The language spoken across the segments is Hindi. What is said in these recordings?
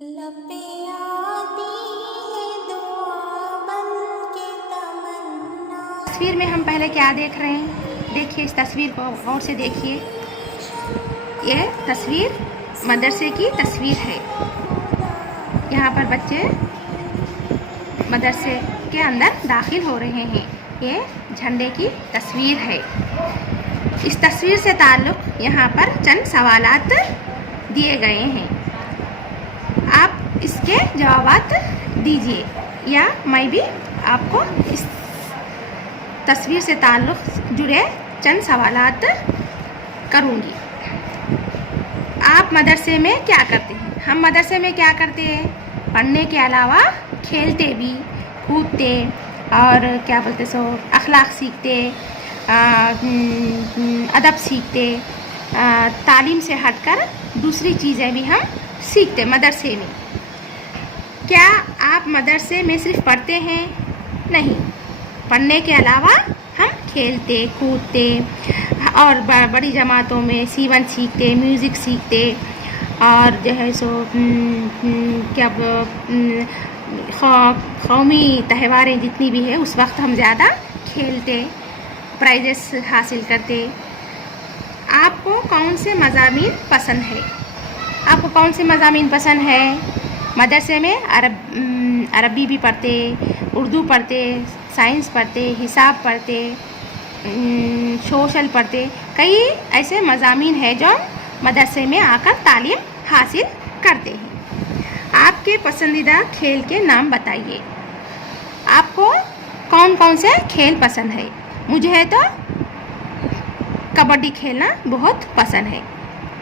लपे आती है दुआ बन के तमन्ना। तस्वीर में हम पहले क्या देख रहे हैं, देखिए इस तस्वीर को गौर से देखिए। ये तस्वीर मदरसे की तस्वीर है। यहाँ पर बच्चे मदरसे के अंदर दाखिल हो रहे हैं। ये झंडे की तस्वीर है। इस तस्वीर से ताल्लुक़ यहाँ पर चंद सवालात दिए गए हैं, आप इसके जवाबात दीजिए या मैं भी आपको इस तस्वीर से ताल्लुक़ जुड़े चंद सवालात करूँगी। आप मदरसे में क्या करते हैं? हम मदरसे में क्या करते हैं? पढ़ने के अलावा खेलते भी, कूदते और क्या बोलते सो अखलाक सीखते, अदब सीखते, तालीम से हटकर दूसरी चीज़ें भी हम सीखते मदरसे में। क्या आप मदरसे में सिर्फ पढ़ते हैं? नहीं, पढ़ने के अलावा हम खेलते कूदते और बड़ी जमातों में सीवन सीखते, म्यूज़िक सीखते और जो है सो क्या कौमी त्यौहारें जितनी भी है उस वक्त हम ज़्यादा खेलते, प्राइजेस हासिल करते। आपको कौन से मज़ामीन पसंद है? आपको कौन से मज़ामीन पसंद है? मदरसे में अरबी भी पढ़ते, उर्दू पढ़ते, साइंस पढ़ते, हिसाब पढ़ते, सोशल पढ़ते। कई ऐसे मज़ामीन हैं जो मदरसे में आकर तालीम हासिल करते हैं। आपके पसंदीदा खेल के नाम बताइए। आपको कौन कौन से खेल पसंद है? मुझे तो कबड्डी खेलना बहुत पसंद है।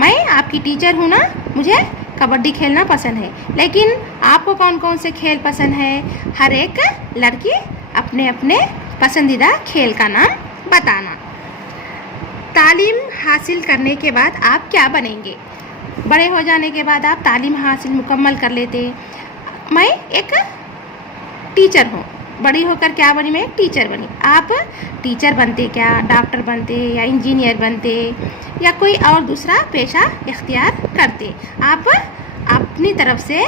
मैं आपकी टीचर हूँ ना, मुझे कबड्डी खेलना पसंद है। लेकिन आपको कौन कौन से खेल पसंद है? हर एक लड़की अपने अपने पसंदीदा खेल का नाम बताना। तालीम हासिल करने के बाद आप क्या बनेंगे? बड़े हो जाने के बाद आप तालीम हासिल मुकम्मल कर लेते। मैं एक टीचर हूँ, बड़ी होकर क्या बनी? मैं टीचर बनी। आप टीचर बनते क्या? डॉक्टर बनते या इंजीनियर बनते या कोई और दूसरा पेशा इख्तियार करते? आप अपनी तरफ से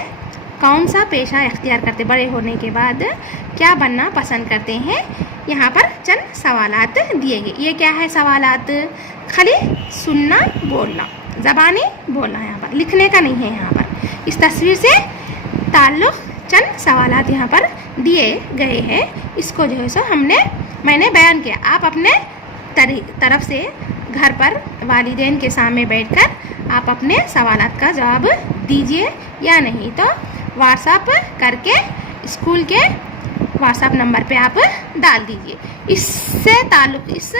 कौन सा पेशा इख्तियार करते? बड़े होने के बाद क्या बनना पसंद करते हैं? यहाँ पर चंद सवालात दिए गए। ये क्या है सवालात? खाली सुनना बोलना, ज़बानी बोलना, यहाँ पर लिखने का नहीं है। यहाँ पर इस तस्वीर से ताल्लुक़ चंद सवालात यहाँ पर दिए गए हैं। इसको जो है सो मैंने बयान किया। आप अपने तरफ से घर पर वालिदैन के सामने बैठकर आप अपने सवालात का जवाब दीजिए या नहीं तो व्हाट्सएप करके स्कूल के व्हाट्सएप नंबर पे आप डाल दीजिए। इससे ताल्लुक़, इस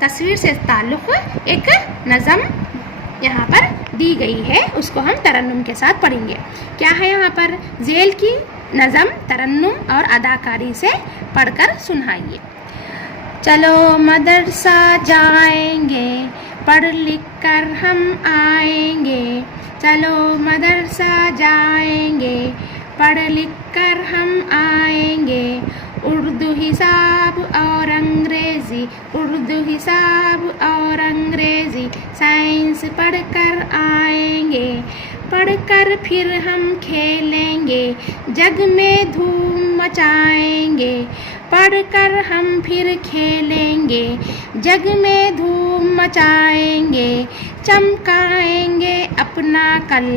तस्वीर से ताल्लुक़ एक नज़म यहाँ पर दी गई है, उसको हम तरन्नुम के साथ पढ़ेंगे। क्या है यहाँ पर? झेल की नज़म तरन्नुम और अदाकारी से पढ़कर सुनाइए। चलो मदरसा जाएंगे, पढ़ लिख कर हम आएंगे। चलो मदरसा जाएंगे, पढ़ लिख कर हम आएंगे। उर्दू हिसाब और अंग्रेज़ी, उर्दू हिसाब और अंग्रेज़ी, साइंस पढ़ कर आएंगे। पढ़कर फिर हम खेलेंगे, जग में धूम मचाएंगे। पढ़कर हम फिर खेलेंगे, जग में धूम मचाएंगे। चमकाएंगे अपना कल,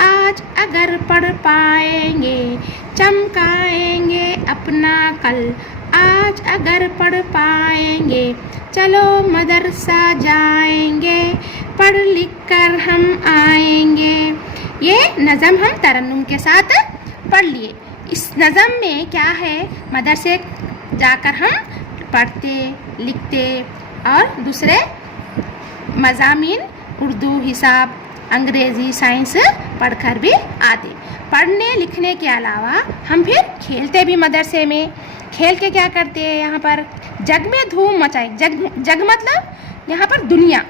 आज अगर पढ़ पाएंगे। चमकाएंगे अपना कल, आज अगर पढ़ पाएंगे। चलो मदरसा जाएंगे, पढ़ लिख कर हम आएंगे। ये नज़म हम तरन्नुम के साथ पढ़ लिए। इस नज़म में क्या है? मदरसे जाकर हम पढ़ते लिखते और दूसरे मज़ामीन उर्दू, हिसाब, अंग्रेज़ी, साइंस पढ़कर भी आते। पढ़ने लिखने के अलावा हम फिर खेलते भी मदरसे में। खेल के क्या करते हैं? यहाँ पर जग में धूम मचाए। जग मतलब यहाँ पर दुनिया,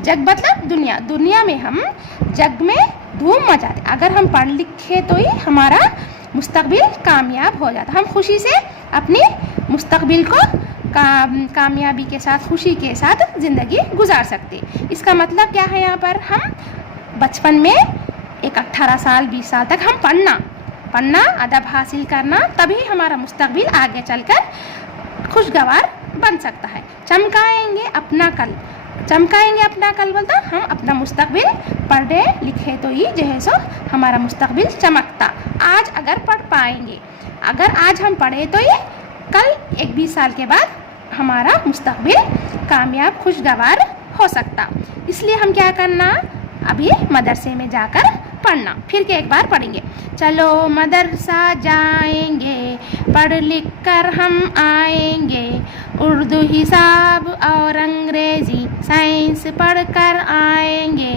जग मतलब दुनिया। दुनिया में हम जग में धूम मचाते। अगर हम पढ़ लिखे तो ही हमारा मुस्तकबिल कामयाब हो जाता। हम खुशी से अपनी मुस्तकबिल को कामयाबी के साथ, खुशी के साथ ज़िंदगी गुजार सकते। इसका मतलब क्या है? यहाँ पर हम बचपन में एक 18 साल 20 साल तक हम पढ़ना अदब हासिल करना, तभी हमारा मुस्तकबिल आगे चलकर खुशगवार बन सकता है। चमकाएंगे अपना कल बोलता हम अपना मुस्तकबिल पढ़े लिखे तो ही जो है सो हमारा मुस्तकबिल चमकता। आज अगर पढ़ पाएंगे, अगर आज हम पढ़े तो ये कल 20 साल के बाद हमारा मुस्तकबिल कामयाब खुशगवार हो सकता। इसलिए हम क्या करना, अभी मदरसे में जाकर पढ़ना। फिर के एक बार पढ़ेंगे। चलो मदरसा जाएंगे, पढ़ लिख कर हम आएंगे, उर्दू हिसाब और अंग्रेज़ी साइंस पढ़ कर आएंगे,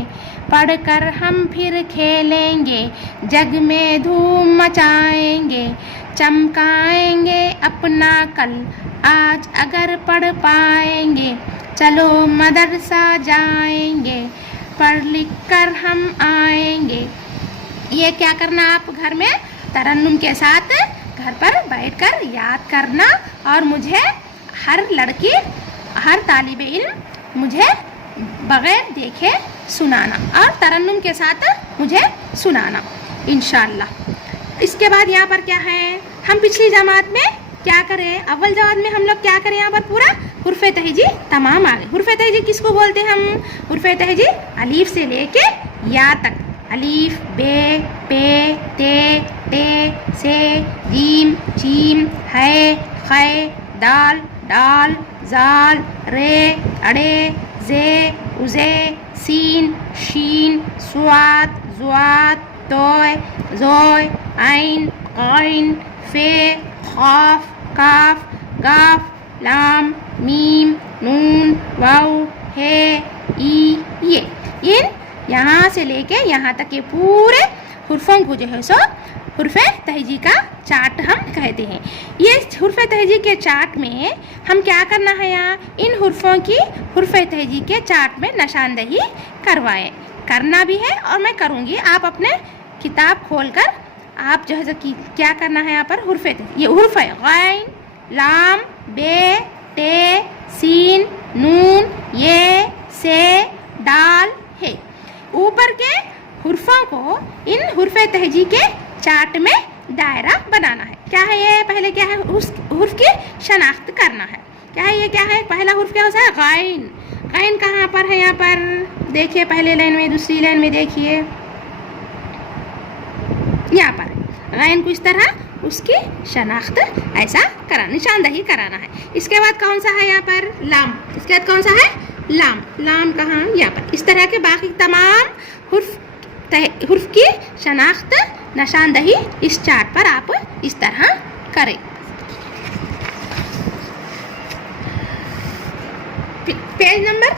पढ़ कर हम फिर खेलेंगे, जग में धूम मचाएंगे, चमकाएंगे अपना कल आज अगर पढ़ पाएंगे। चलो मदरसा जाएंगे, पढ़ लिख कर हम आएंगे। ये क्या करना, आप घर में तरन्नुम के साथ घर पर बैठकर याद करना, और मुझे हर लड़की हर तालिब इल्म मुझे बग़ैर देखे सुनाना और तरन्नुम के साथ मुझे सुनाना इंशाअल्लाह। इसके बाद यहाँ पर क्या है, हम पिछली जमात में क्या करें, अव्वल जमात में हम लोग क्या करें, यहाँ पर पूरा हुर्फ़े तहजी तमाम आ गए। हुर्फ़े तहजी किसको बोलते हैं हम, हुर्फ़े तहजी अलीफ से लेके या तक, अलीफ बे पे ते टे से जीम चीम है खे दाल डाल जाल रे अड़े जे उजे सीन शीन स्वाद ज़्वाद तोय ज़ोय आइन आइन फे ख़ाफ काफ गाफ लाम मीम नून वाउ हे ई ये, इन यहाँ से लेके यहाँ तक के पूरे हुर्फ़ों को जो है सो हुर्फ़े तहजी का चार्ट हम कहते हैं। ये हुर्फ़े तहजी के चार्ट में हम क्या करना है, यहाँ इन हुर्फ़ों की हुर्फ़े तहजी के चार्ट में निशानदही करना भी है, और मैं करूँगी। आप अपने किताब खोलकर आप जो है क्या करना है, यहाँ पर हुर्फ़े तहजी, ये हुर्फ़ है गैन लाम बे ते सीन नून ये से दाल है। ऊपर के हुर्फ़ों को इन हुर्फ़े तहजी के चार्ट में दायरा बनाना है। क्या है ये, पहले क्या है, उस हुर्फ़ की शनाख्त करना है। क्या है ये, क्या है, पहला हुर्फ़ क्या होता है, गैन। गैन कहाँ पर है, यहाँ पर देखिए, पहले लाइन में दूसरी लाइन में देखिए, यहाँ पर गैन को इस तरह उसकी शनाख्त ऐसा करा निशानदही कराना है। इसके बाद कौन सा है यहाँ पर, लाम। इसके बाद कौन सा है, लाम। लाम कहाँ, यहाँ पर। इस तरह के बाकी तमाम हुर्फ़ की शनाख्त निशानदही इस चार्ट पर आप इस तरह करें। पेज नंबर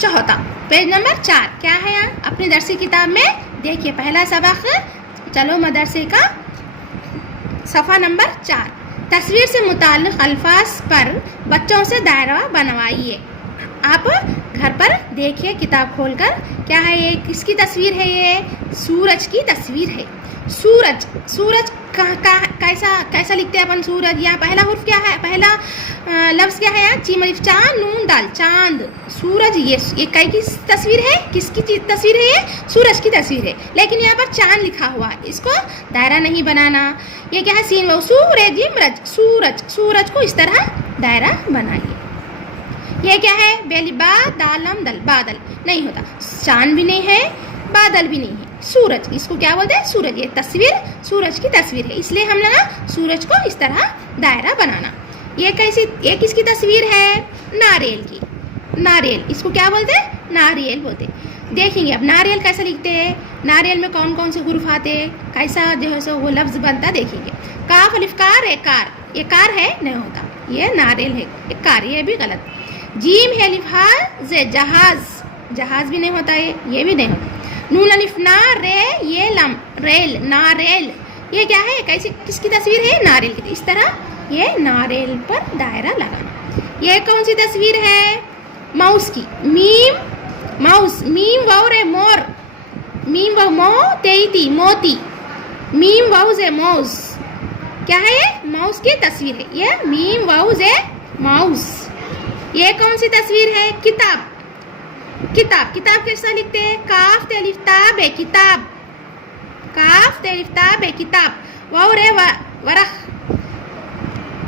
4, पेज नंबर 4 क्या है, यहाँ अपनी दरसी किताब में देखिए, पहला सबक चलो मदरसे का सफ़ा नंबर 4, तस्वीर से मुताल्लिक़ अल्फाज पर बच्चों से दायरा बनवाइए। आप घर पर देखिए किताब खोलकर, क्या है ये, किसकी तस्वीर है, ये सूरज की तस्वीर है। सूरज कैसा लिखते हैं अपन, सूरज। यहाँ पहला हुर्फ क्या है, पहला लफ्ज़ क्या है, यहाँ चीम अलिफ चांद नून दाल चांद सूरज। ये कई की तस्वीर है, किसकी तस्वीर है, ये सूरज की तस्वीर है, लेकिन यहाँ पर चांद लिखा हुआ है, इसको दायरा नहीं बनाना। ये क्या है, सीन वो सूरज इमरज सूरज को इस तरह दायरा बनाइए। ये क्या है, बेलिबा दालम दल बादल नहीं होता, चांद भी नहीं है बादल भी नहीं है, सूरज, इसको क्या बोलते हैं, सूरज। ये तस्वीर सूरज की तस्वीर है, इसलिए हम लोग सूरज को इस तरह दायरा बनाना। ये किसकी तस्वीर है, नारियल की। नारियल, इसको क्या बोलते हैं, नारियल बोलते हैं। देखेंगे अब नारियल कैसे लिखते हैं, नारियल में कौन कौन से हुर्फ आते हैं, कैसा जो है सो वो लफ्ज़ बनता, देखेंगे। काफ अलिफ कार है, कार, ये कार है नहीं होता, ये नारियल है, ये कार, ये भी गलत। जीम है अलिफ हा जे जहाज भी नहीं होता, ये भी नहीं होता। नून अलिफ ना रे, ये लम रेल, नारेल। ये क्या है, कैसे किसकी तस्वीर है, नारियल की। इस तरह ये नारियल पर दायरा लगाना। ये कौन सी तस्वीर है, माउस की। मीम माउस, मीम वाव रे मोर, मीम वाव मो तेईती मोती, मीम वाव जे माउस। क्या है, ये माउस की तस्वीर है, ये मीम वाव जे माउस। ये कौन सी तस्वीर है, किताब। किताब, किताब कैसा लिखते हैं? काफ ते अलिफ ता बे किताब, काफ ते अलिफ ता बे किताब। वाव रे वरख,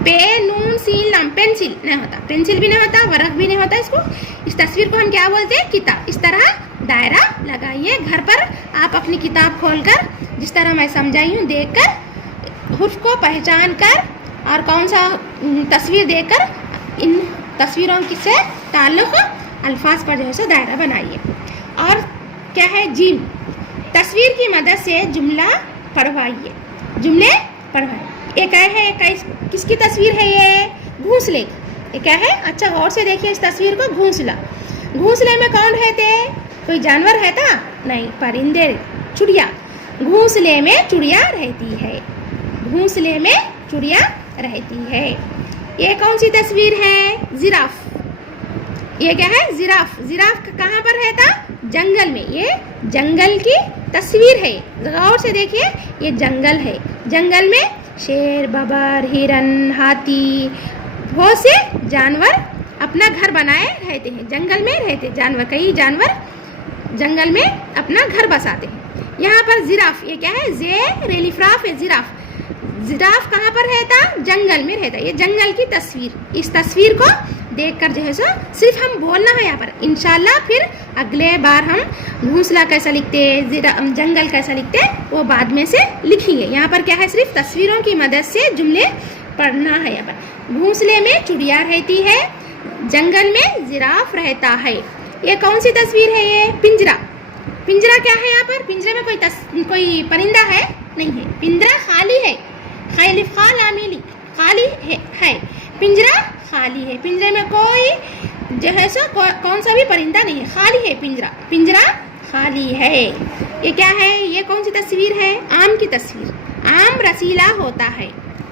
पे नून सीन लाम, पेंसिल नहीं होता, पेंसिल भी नहीं होता, वरख भी नहीं होता। इसको, इस तस्वीर को हम क्या बोलते हैं? किताब। इस तरह दायरा लगाइए घर पर। आप अपनी किताब खोलकर जिस तरह मैं समझाई हूँ देखकर, हुर्फ को पहचान कर और कौन सा तस्वीर देखकर इन तस्वीरों से ताल्लुक़ अल्फाज पर जो है सो दायरा बनाइए। और क्या है? जिम, तस्वीर की मदद से जुमला पढ़वाइए, जुमले पढ़वाइए। ये क्या है? किसकी तस्वीर है ये? घोंसले। ये क्या है? अच्छा गौर से देखिए इस तस्वीर को। घोंसला, घोंसले में कौन रहते? कोई जानवर है था? नहीं, परिंदे, चिड़िया। घोंसले में चिड़िया रहती है, घोंसले में चिड़िया रहती है। ये कौन सी तस्वीर है? जिराफ। ये क्या है? जिराफ। जिराफ कहाँ पर रहता? जंगल में। ये जंगल की तस्वीर है, गौर से देखिए। ये जंगल है, जंगल में शेर, बबर, हिरन, हाथी, बहुत से जानवर अपना घर बनाए रहते हैं, जंगल में रहते जानवर। कई जानवर जंगल में अपना घर बसाते हैं। यहाँ पर जिराफ, ये क्या है? जे रेलिफ्राफ है, जिराफ। जिराफ कहाँ पर रहता? जंगल में रहता। ये जंगल की तस्वीर। इस तस्वीर को देखकर जो है सो सिर्फ हम बोलना है यहाँ पर। इंशाल्लाह फिर अगले बार हम घोंसला कैसा लिखते, जंगल कैसा लिखते, वो बाद में से लिखेंगे। यहाँ पर क्या है? सिर्फ तस्वीरों की मदद से जुमले पढ़ना है। यहाँ पर घोंसले में चिड़िया रहती है, जंगल में जिराफ रहता है। ये कौन सी तस्वीर है? ये पिंजरा। पिंजरा क्या है? यहाँ पर पिंजरे में कोई परिंदा है? नहीं है, पिंजरा खाली है। खाली है, पिंजरा खाली है। पिंजरे में कोई जो है सो कौन सा भी परिंदा नहीं है, खाली है पिंजरा, पिंजरा खाली है। ये क्या है? ये कौन सी तस्वीर है? आम की तस्वीर। आम रसीला होता है।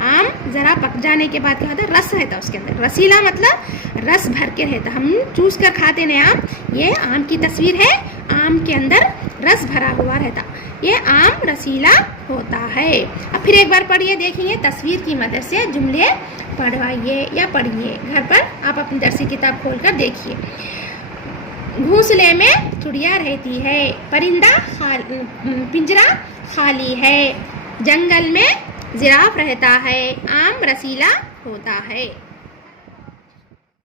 आम जरा पक जाने के बाद क्या होता है? रस रहता है उसके अंदर। रसीला मतलब रस भर के रहता, हम चूस कर खाते हैं आम। ये आम की तस्वीर है, आम के अंदर रस भरा हुआ रहता, ये आम रसीला होता है। अब फिर एक बार पढ़िए, देखेंगे तस्वीर की मदद से जुमले पढ़वाइए या पढ़िए। घर पर आप अपनी दरसी किताब खोलकर देखिए। घोंसले में चिड़िया रहती है, परिंदा पिंजरा खाली है, जंगल में जिराफ रहता है, आम रसीला होता है।